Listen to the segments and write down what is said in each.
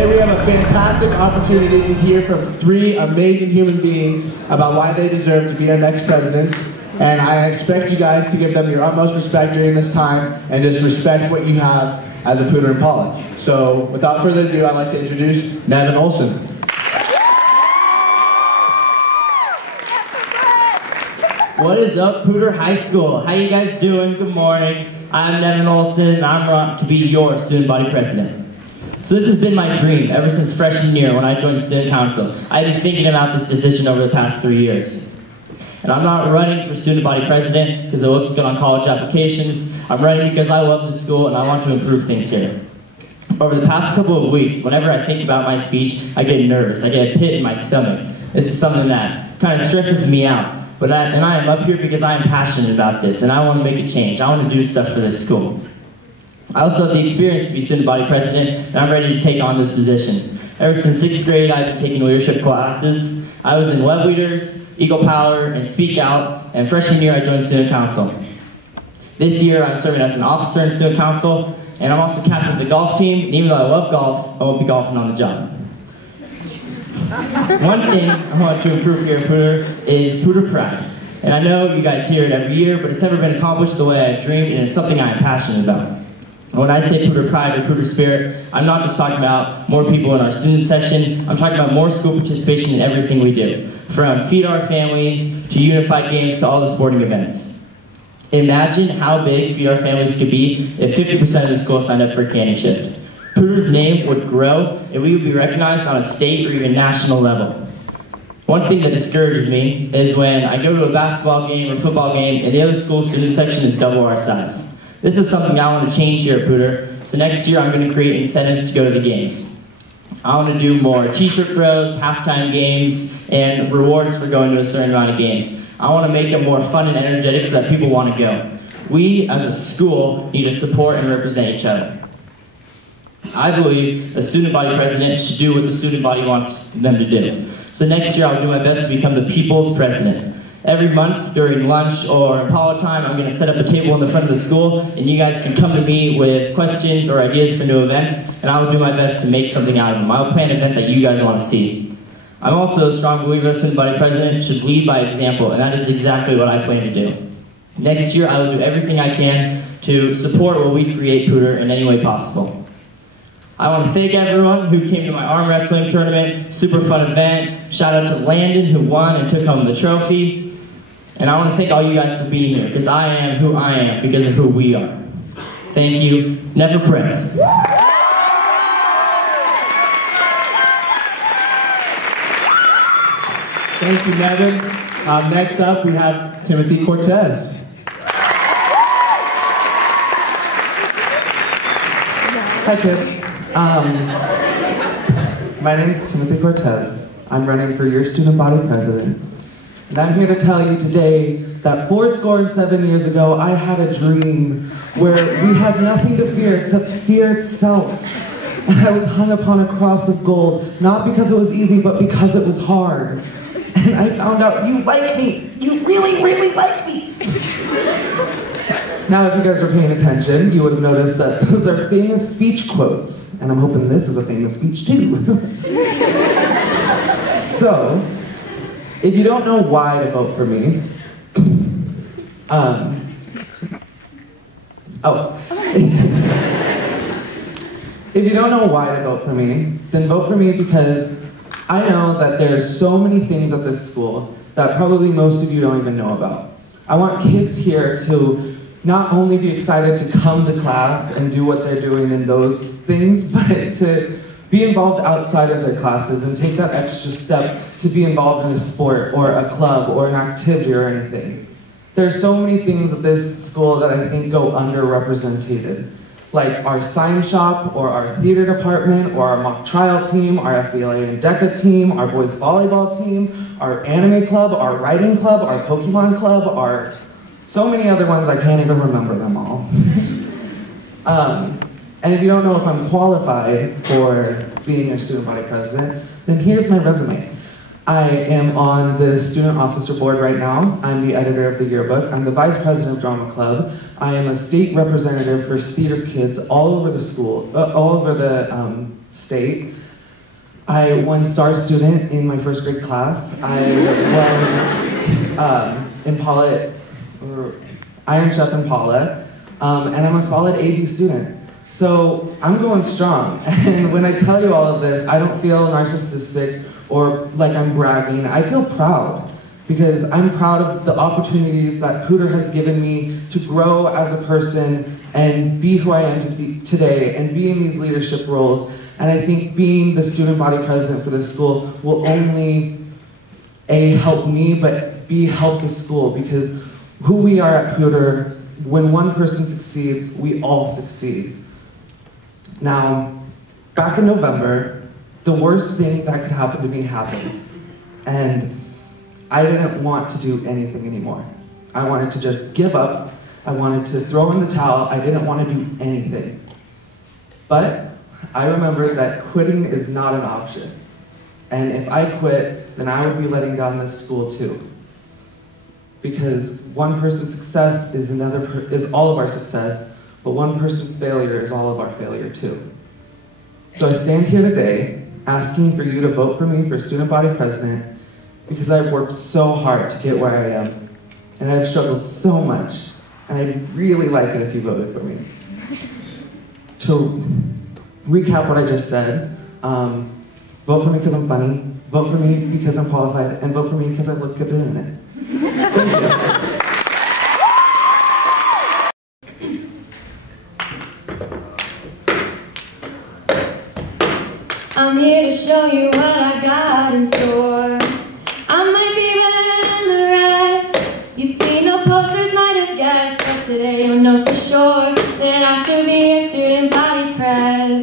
Today we have a fantastic opportunity to hear from three amazing human beings about why they deserve to be our next presidents. And I expect you guys to give them your utmost respect during this time and just respect what you have as a Pooter and Pollock. So without further ado, I'd like to introduce Nevin Olson. What is up, Pooter High School? How you guys doing? Good morning. I'm Nevin Olson, and I'm on to be your student body president. So this has been my dream ever since freshman year when I joined student council. I've been thinking about this decision over the past 3 years. And I'm not running for student body president because it looks good on college applications. I'm running because I love the school and I want to improve things here. Over the past couple of weeks, whenever I think about my speech, I get nervous. I get a pit in my stomach. This is something that kind of stresses me out. And I am up here because I am passionate about this, and I want to make a change. I want to do stuff for this school. I also have the experience to be student body president, and I'm ready to take on this position. Ever since 6th grade, I've been taking leadership classes. I was in Web Leaders, Eagle Power, and Speak Out, and freshman year I joined student council. This year I'm serving as an officer in student council, and I'm also captain of the golf team, and even though I love golf, I won't be golfing on the job. One thing I want to improve here at Pooter is Pooter Pride. And I know you guys hear it every year, but it's never been accomplished the way I dreamed, and it's something I am passionate about. And when I say Pooter Pride or Pooter Spirit, I'm not just talking about more people in our student section, I'm talking about more school participation in everything we do. From Feed Our Families, to Unified Games, to all the sporting events. Imagine how big Feed Our Families could be if 50% of the school signed up for a canning shift. Pooter's name would grow, and we would be recognized on a state or even national level. One thing that discourages me is when I go to a basketball game or football game, and the other school student section is double our size. This is something I want to change here at Pooter, so next year I'm going to create incentives to go to the games. I want to do more t-shirt throws, halftime games, and rewards for going to a certain amount of games. I want to make it more fun and energetic so that people want to go. We, as a school, need to support and represent each other. I believe a student body president should do what the student body wants them to do. So next year I'll do my best to become the people's president. Every month during lunch or Apollo time, I'm going to set up a table in the front of the school, and you guys can come to me with questions or ideas for new events, and I will do my best to make something out of them. I will plan an event that you guys want to see. I'm also a strong believer that student body president should lead by example, and that is exactly what I plan to do. Next year I will do everything I can to support what we create Pooter in any way possible. I want to thank everyone who came to my arm wrestling tournament, super fun event. Shout out to Landon who won and took home the trophy. And I want to thank all you guys for being here, because I am who I am because of who we are. Thank you. Never press. Thank you, Nevin. Next up, we have Timothy Cortez. Hi, kids. My name is Timothy Cortez. I'm running for your student body president. And I'm here to tell you today that 7 years ago, I had a dream where we had nothing to fear except fear itself. And I was hung upon a cross of gold, not because it was easy, but because it was hard. And I found out you like me. You really, really like me. Now, if you guys were paying attention, you would have noticed that those are famous speech quotes. And I'm hoping this is a famous speech too. So, if you don't know why to vote for me, if you don't know why to vote for me, then vote for me because I know that there's so many things at this school that probably most of you don't even know about. I want kids here to not only be excited to come to class and do what they're doing in those things, but to be involved outside of their classes and take that extra step to be involved in a sport or a club or an activity or anything. There's so many things at this school that I think go underrepresented, like our sign shop or our theater department or our mock trial team, our FBLA and DECA team, our boys volleyball team, our anime club, our writing club, our Pokemon club, our so many other ones I can't even remember them all. And if you don't know if I'm qualified for being your student body president, then here's my resume. I am on the student officer board right now. I'm the editor of the yearbook. I'm the vice president of drama club. I am a state representative for theater kids all over the school, all over the state. I won Star Student in my first grade class. I won Iron Chef Impala, and I'm a solid AB student. So I'm going strong. And when I tell you all of this, I don't feel narcissistic or like I'm bragging. I feel proud because I'm proud of the opportunities that Pooter has given me to grow as a person and be who I am today and be in these leadership roles. And I think being the student body president for this school will only help me, but help the school, because who we are at Pooter, when one person succeeds, we all succeed. Now, back in November, the worst thing that could happen to me happened. And I didn't want to do anything anymore. I wanted to just give up. I wanted to throw in the towel. I didn't want to do anything. But I remembered that quitting is not an option. And if I quit, then I would be letting down this school too. Because one person's success is all of our success, but one person's failure is all of our failure too. So I stand here today asking for you to vote for me for student body president because I've worked so hard to get where I am. And I've struggled so much. And I'd really like it if you voted for me. To recap what I just said, vote for me because I'm funny, vote for me because I'm qualified, and vote for me because I look good doing it. Thank you. I'm here to show you what I got in store. I might be better than the rest. You've seen the posters, might have guessed, but today you'll know for sure that I should be a student body press.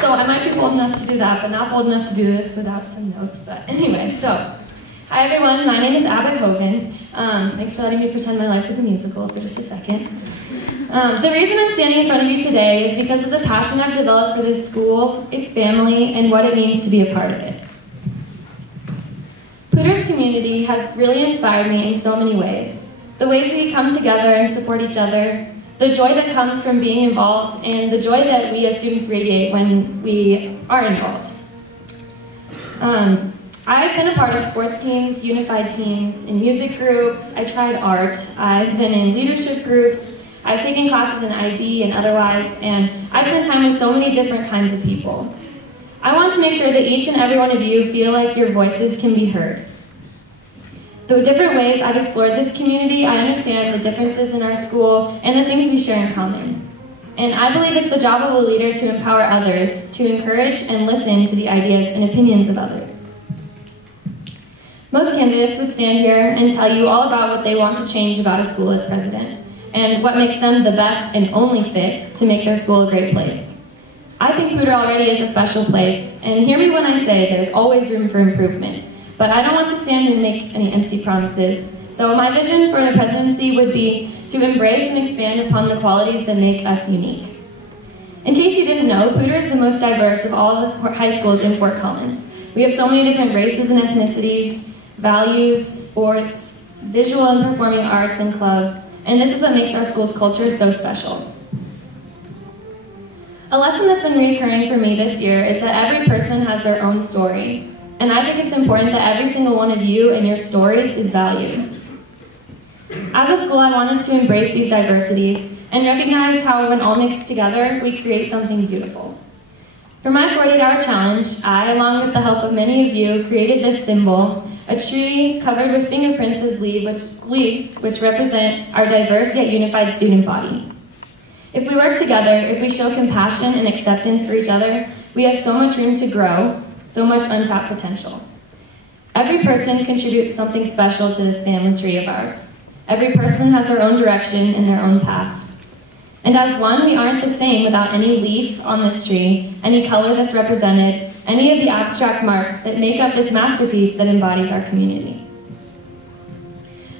So I might be bold enough to do that, but not bold enough to do this without some notes. But anyway, so. Hi everyone, my name is Abby Hogan. Thanks for letting me pretend my life was a musical for just a second. The reason I'm standing in front of you today is because of the passion I've developed for this school, its family, and what it means to be a part of it. Pooter's community has really inspired me in so many ways. The ways we come together and support each other, the joy that comes from being involved, and the joy that we as students radiate when we are involved. I've been a part of sports teams, unified teams, in music groups. I tried art. I've been in leadership groups. I've taken classes in IB and otherwise, and I've spent time with so many different kinds of people. I want to make sure that each and every one of you feel like your voices can be heard. The different ways I've explored this community, I understand the differences in our school and the things we share in common. And I believe it's the job of a leader to empower others, to encourage and listen to the ideas and opinions of others. Most candidates would stand here and tell you all about what they want to change about a school as president, and what makes them the best and only fit to make their school a great place. I think Pooter already is a special place, and hear me when I say there's always room for improvement, but I don't want to stand and make any empty promises. So my vision for the presidency would be to embrace and expand upon the qualities that make us unique. In case you didn't know, Pooter is the most diverse of all the high schools in Fort Collins. We have so many different races and ethnicities, values, sports, visual and performing arts and clubs, and this is what makes our school's culture so special. A lesson that's been recurring for me this year is that every person has their own story, and I think it's important that every single one of you and your stories is valued. As a school, I want us to embrace these diversities and recognize how when all mixed together, we create something beautiful. For my 48-hour challenge, I, along with the help of many of you, created this symbol, a tree covered with fingerprints as leaves, which represent our diverse yet unified student body. If we work together, if we show compassion and acceptance for each other, we have so much room to grow, so much untapped potential. Every person contributes something special to this family tree of ours. Every person has their own direction and their own path. And as one, we aren't the same without any leaf on this tree, any color that's represented, any of the abstract marks that make up this masterpiece that embodies our community.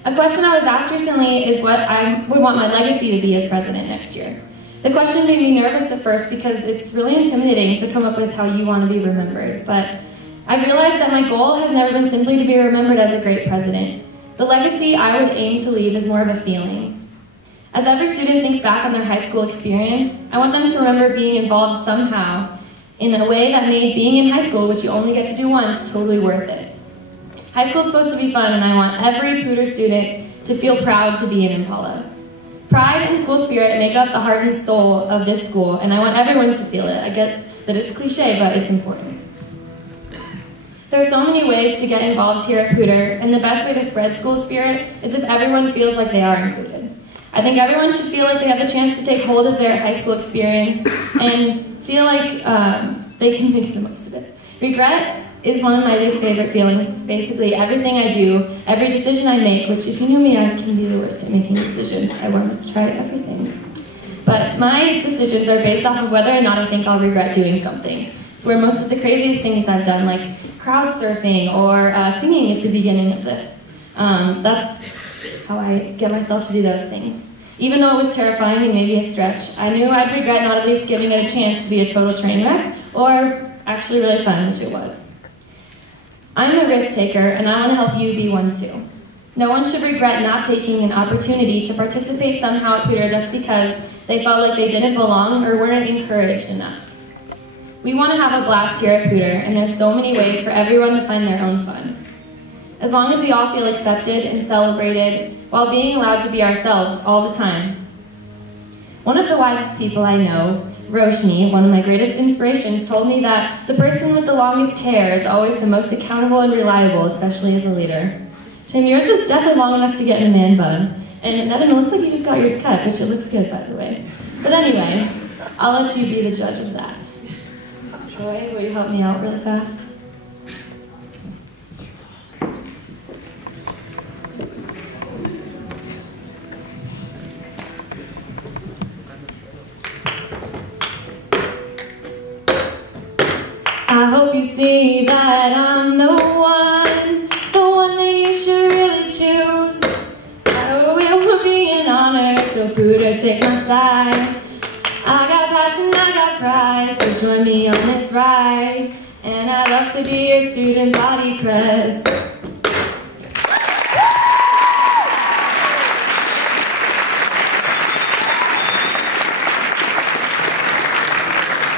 A question I was asked recently is what I would want my legacy to be as president next year. The question made me nervous at first because it's really intimidating to come up with how you want to be remembered, but I've realized that my goal has never been simply to be remembered as a great president. The legacy I would aim to leave is more of a feeling. As every student thinks back on their high school experience, I want them to remember being involved somehow in a way that made being in high school, which you only get to do once, totally worth it. High school is supposed to be fun, and I want every Poudre student to feel proud to be in Impala. Pride and school spirit make up the heart and soul of this school, and I want everyone to feel it. I get that it's a cliche, but it's important. There are so many ways to get involved here at Poudre, and the best way to spread school spirit is if everyone feels like they are included. I think everyone should feel like they have the chance to take hold of their high school experience and feel like they can make the most of it. Regret is one of my least favorite feelings. Basically, everything I do, every decision I make, which if you know me, I can be the worst at making decisions. I want to try everything. But my decisions are based off of whether or not I think I'll regret doing something. It's where most of the craziest things I've done, like crowd surfing or singing at the beginning of this. That's how I get myself to do those things. Even though it was terrifying and maybe a stretch, I knew I'd regret not at least giving it a chance to be a total train wreck, or actually really fun, which it was. I'm a risk taker, and I want to help you be one too. No one should regret not taking an opportunity to participate somehow at Poudre just because they felt like they didn't belong or weren't encouraged enough. We want to have a blast here at Poudre, and there's so many ways for everyone to find their own fun. As long as we all feel accepted and celebrated while being allowed to be ourselves all the time. One of the wisest people I know, Roshni, one of my greatest inspirations, told me that the person with the longest hair is always the most accountable and reliable, especially as a leader. Tim, yours is definitely long enough to get in a man bun. And Nevin, it looks like you just got yours cut, which it looks good, by the way. But anyway, I'll let you be the judge of that. Troy, will you help me out really fast? I hope you see that I'm the one that you should really choose. It will be an honor, so Poudre, take my side. I got passion, I got pride, so join me on this ride. And I'd love to be your student body press.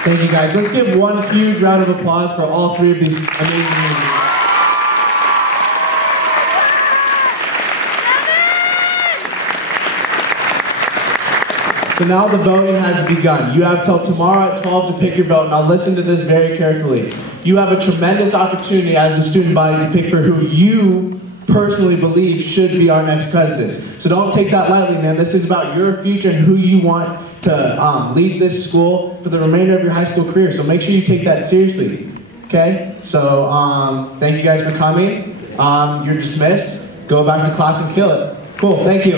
Thank you guys. Let's give one huge round of applause for all three of these amazing music. So now the voting has begun. You have till tomorrow at 12 to pick your vote. Now listen to this very carefully. You have a tremendous opportunity as the student body to pick for who you personally believe should be our next president. So don't take that lightly, man. This is about your future and who you want to lead this school for the remainder of your high school career. So make sure you take that seriously. Okay? So thank you guys for coming. You're dismissed. Go back to class and kill it. Cool. Thank you.